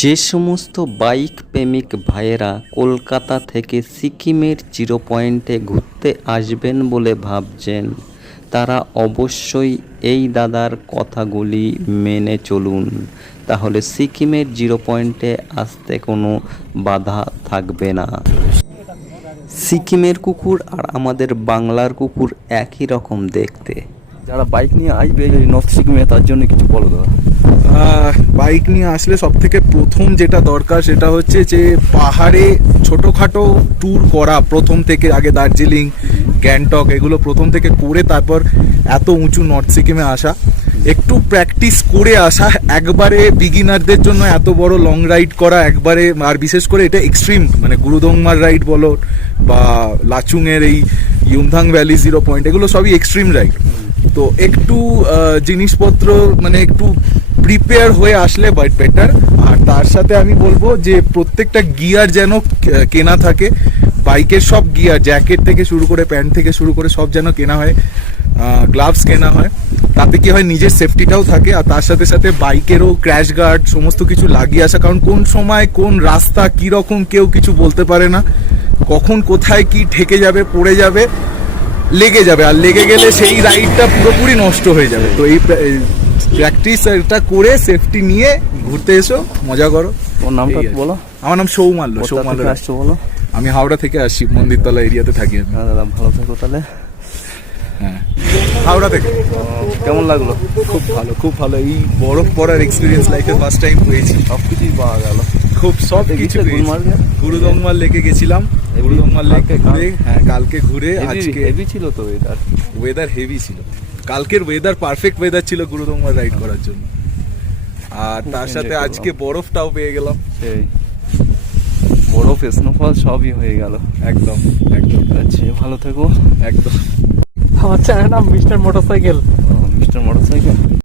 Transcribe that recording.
যে সমস্ত বাইক প্রেমিক ভাইয়েরা কলকাতা থেকে সিকিমের জিরো পয়েন্টে ঘুরতে আসবেন বলে ভাবছেন, তারা অবশ্যই এই দাদার কথাগুলি মেনে চলুন। তাহলে সিকিমের জিরো পয়েন্টে আসতে কোনো বাধা থাকবে না। সিকিমের কুকুর আর আমাদের বাংলার কুকুর একই রকম দেখতে। যারা বাইক নিয়ে আসবে নর্থ সিকিমে, তার জন্য কিছু বলো দাদা। বাইক নিয়ে আসলে সব থেকে প্রথম যেটা দরকার সেটা হচ্ছে যে পাহাড়ে ছোটোখাটো ট্যুর করা প্রথম থেকে, আগে দার্জিলিং, গ্যাংটক এগুলো প্রথম থেকে করে তারপর এত উঁচু নর্থ সিকিমে আসা। একটু প্র্যাকটিস করে আসা, একবারে বিগিনারদের জন্য এত বড় লং রাইড করা, একবারে, আর বিশেষ করে এটা এক্সট্রিম মানে গুরুদংমার রাইড বলো বা লাচুংয়ের এই ইউমথাং ভ্যালি জিরো পয়েন্ট এগুলো সবই এক্সট্রিম রাইড তো একটু জিনিসপত্র মানে একটু প্রিপেয়ার হয়ে আসলে বাট বেটার আর তার সাথে আমি বলব যে প্রত্যেকটা গিয়ার যেন কেনা থাকে। বাইকের সব গিয়ার জ্যাকেট থেকে শুরু করে প্যান্ট থেকে শুরু করে সব যেন কেনা হয়। গ্লাভস কেনা হয়। তাতে কি হয়, নিজের সেফটিটাও থাকে। আর তার সাথে সাথে বাইকেরও ক্র্যাশ গার্ড সমস্ত কিছু লাগিয়ে আসা। কারণ কোন সময়, কোন রাস্তা কি রকম কেউ কিছু বলতে পারে না। কখন কোথায় কি ঠেকে যাবে, পড়ে যাবে, লেগে যাবে। আর লেগে গেলে সেই রাইডটা পুরোপুরি নষ্ট হয়ে যাবে। তো এই প্র্যাকটিস এটা করে সেফটি নিয়ে ঘুরতে এসো মজা করো। ওর নামটা। বলো। আমার নাম সৌমাল্য সৌমাল্য আসছো বলো? আমি হাওড়া থেকে আসি মন্দিরতলা এরিয়াতে থাকি আমি। হ্যাঁ দাদা ভালো থেকো তাহলে। হ্যাঁ। হাওড়া থেকে। কেমন লাগল? খুব ভালো খুব ভালো। এই বরফ পড়ার এক্সপিরিয়েন্স লাইফে ফার্স্ট টাইম হয়েছি। সব কিছুই পাওয়া গেল। খুব সব কিছু? গুরুদংমার লেকে গেছিলাম। গুরুদংমার লেকে ঘুরে হ্যাঁ কালকে ঘুরে আজকে হেভি ছিল তো এটার ওয়েদার হেভি ছিল। কালকের ওয়েদার পারফেক্ট ওয়েদার ছিল গুরুদংমার রাইড করার জন্য। আর তার সাথে আজকে বরফটাও পেয়ে গেলাম। সেই। বরফ স্নোফল সবই হয়ে গেল। একদম একদম। আচ্ছা ভালো থেকো। একদম। আমার চ্যানেল নাম মিস্টার মোটরসাইকেল মিস্টার মোটরসাইকেল